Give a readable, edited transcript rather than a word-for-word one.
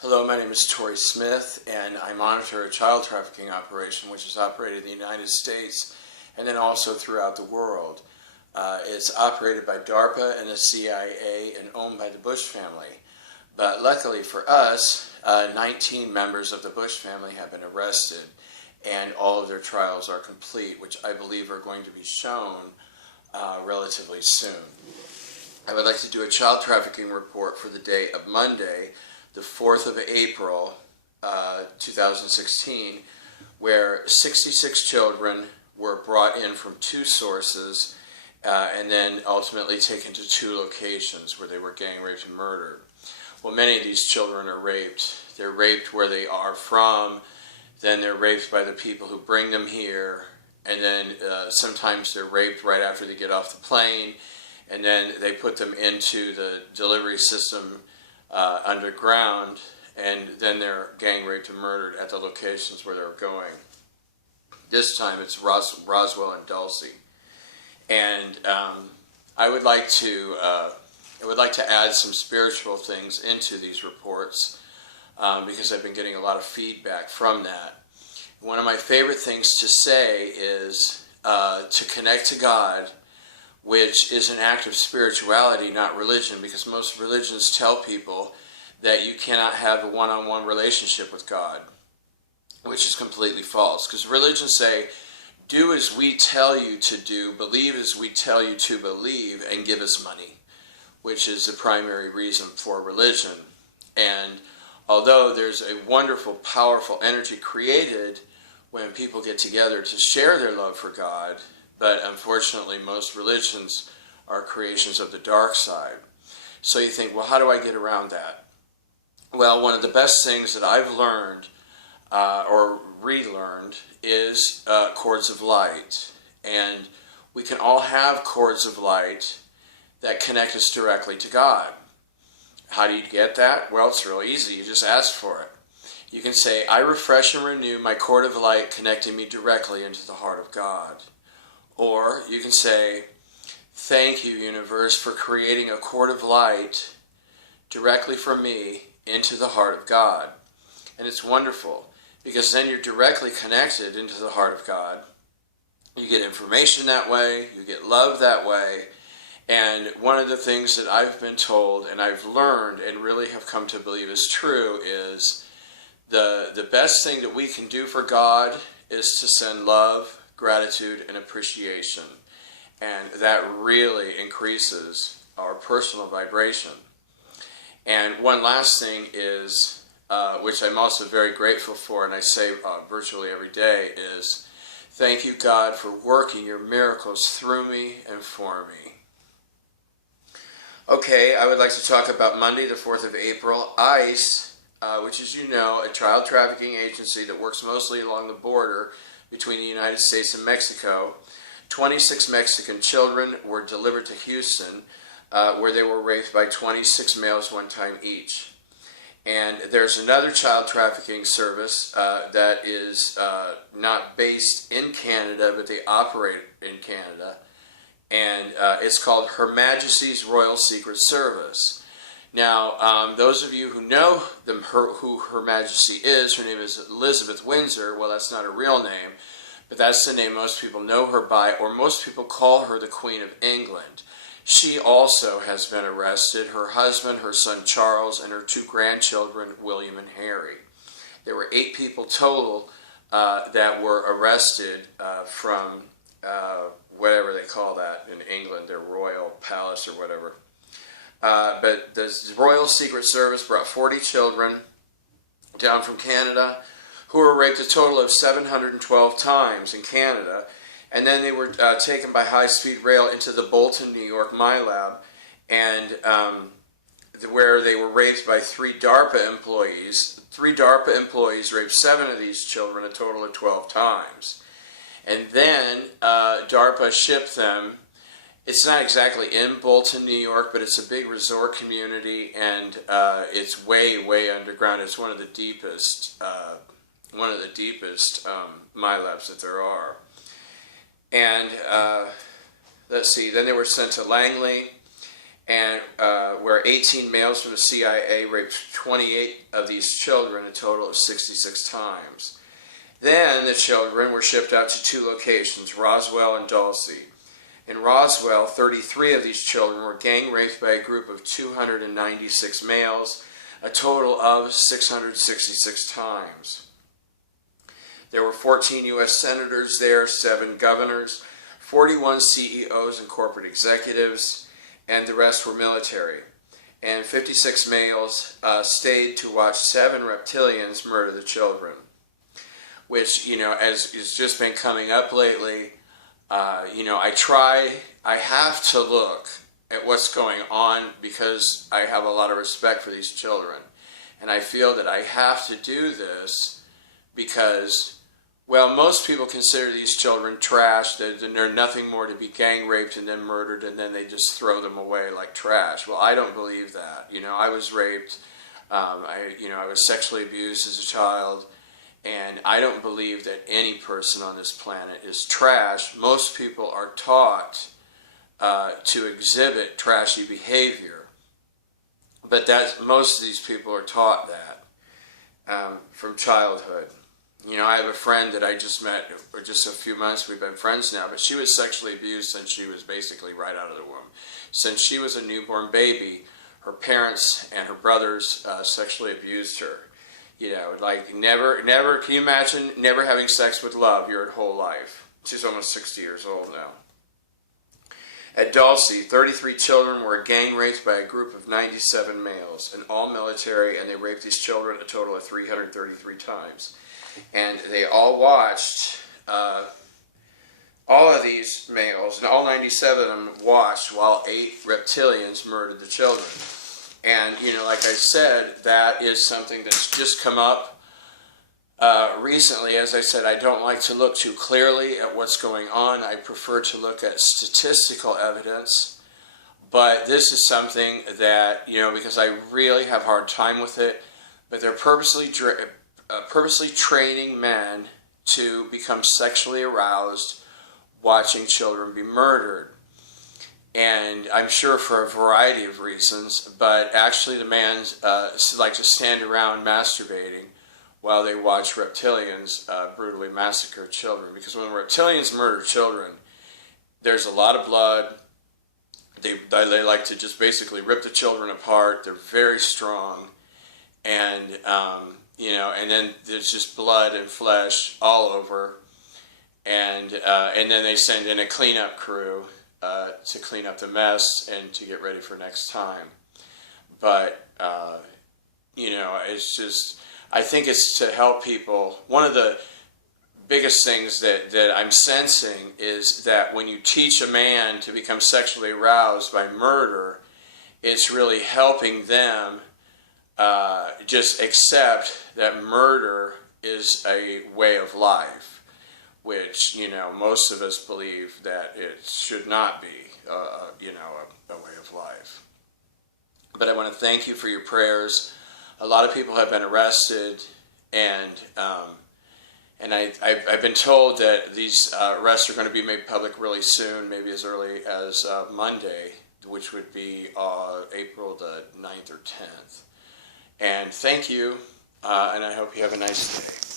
Hello, my name is Tori Smith, and I monitor a child trafficking operation which is operated in the United States and then also throughout the world. It's operated by DARPA and the CIA and owned by the Bush family. But luckily for us, 19 members of the Bush family have been arrested, and all of their trials are complete, which I believe are going to be shown relatively soon. I would like to do a child trafficking report for the day of Monday, the 4th of April, 2016, where 66 children were brought in from 2 sources and then ultimately taken to 2 locations where they were gang raped and murdered. Well, many of these children are raped. They're raped where they are from, then they're raped by the people who bring them here, and then sometimes they're raped right after they get off the plane, and then they put them into the delivery system underground, and then they're gang raped and murdered at the locations where they're going. This time it's Roswell and Dulce, and I would like to add some spiritual things into these reports because I've been getting a lot of feedback from that. One of my favorite things to say is to connect to God, which is an act of spirituality, not religion, because most religions tell people that you cannot have a one-on-one relationship with God, which is completely false. Because religions say, do as we tell you to do, believe as we tell you to believe, and give us money, which is the primary reason for religion. And although there's a wonderful, powerful energy created when people get together to share their love for God, but unfortunately most religions are creations of the dark side. So you think, well, how do I get around that? Well, one of the best things that I've learned or relearned is cords of light. And we can all have cords of light that connect us directly to God. How do you get that? Well, it's real easy. You just ask for it. You can say, I refresh and renew my cord of light connecting me directly into the heart of God. Or you can say, thank you, universe, for creating a cord of light directly from me into the heart of God. And it's wonderful, because then you're directly connected into the heart of God. You get information that way, you get love that way. And one of the things that I've been told and I've learned and really have come to believe is true is the best thing that we can do for God is to send love, gratitude, and appreciation. And that really increases our personal vibration. And one last thing is, which I'm also very grateful for, and I say virtually every day, is thank you, God, for working your miracles through me and for me. Okay, I would like to talk about Monday, the 4th of April. ICE, which is, you know, a child trafficking agency that works mostly along the border between the United States and Mexico. 26 Mexican children were delivered to Houston, where they were raped by 26 males one time each. And there's another child trafficking service that is not based in Canada, but they operate in Canada. And it's called Her Majesty's Royal Secret Service. Now, those of you who know who Her Majesty is, her name is Elizabeth Windsor. Well, that's not her real name, but that's the name most people know her by, or most people call her the Queen of England. She also has been arrested, her husband, her son Charles, and her 2 grandchildren, William and Harry. There were 8 people total that were arrested from whatever they call that in England, their royal palace or whatever. But the Royal Secret Service brought 40 children down from Canada who were raped a total of 712 times in Canada. And then they were taken by high-speed rail into the Bolton, New York MyLab, and where they were raped by 3 DARPA employees. 3 DARPA employees raped 7 of these children a total of 12 times. And then DARPA shipped them. It's not exactly in Bolton, New York, but it's a big resort community, and it's way, way underground. It's one of the deepest MyLabs that there are. And let's see, then they were sent to Langley, and where 18 males from the CIA raped 28 of these children, a total of 66 times. Then the children were shipped out to two locations, Roswell and Dulce. In Roswell, 33 of these children were gang raped by a group of 296 males, a total of 666 times. There were 14 U.S. senators there, 7 governors, 41 CEOs and corporate executives, and the rest were military. And 56 males stayed to watch 7 reptilians murder the children, which, as has just been coming up lately, I have to look at what's going on because I have a lot of respect for these children. And I feel that I have to do this because, well, most people consider these children trash, that they're nothing more to be gang raped and then murdered, and then they just throw them away like trash. Well, I don't believe that. I was raped. I was sexually abused as a child. And I don't believe that any person on this planet is trash. Most people are taught to exhibit trashy behavior. But most of these people are taught that from childhood. I have a friend that I just met for just a few months. We've been friends now, but she was sexually abused since she was basically right out of the womb. Since she was a newborn baby, her parents and her brothers sexually abused her. Never, can you imagine never having sex with love your whole life? She's almost 60 years old now. At Dulce, 33 children were gang raped by a group of 97 males, and all military, and they raped these children a total of 333 times. And they all watched, all of these males, and all 97 of them watched while 8 reptilians murdered the children. And, like I said, that is something that's just come up recently. As I said, I don't like to look too clearly at what's going on. I prefer to look at statistical evidence. But this is something that, because I really have a hard time with it, but they're purposely training men to become sexually aroused watching children be murdered. And I'm sure for a variety of reasons, but actually the men like to stand around masturbating while they watch reptilians brutally massacre children. Because when reptilians murder children, there's a lot of blood. They like to just basically rip the children apart. They're very strong. And, and then there's just blood and flesh all over. And then they send in a cleanup crew to clean up the mess and to get ready for next time. But, it's just, I think it's to help people. One of the biggest things that I'm sensing is that when you teach a man to become sexually aroused by murder, it's really helping them just accept that murder is a way of life, which, most of us believe that it should not be, a way of life. But I want to thank you for your prayers. A lot of people have been arrested, and I've been told that these arrests are going to be made public really soon, maybe as early as Monday, which would be April the 9th or 10th. And thank you, and I hope you have a nice day.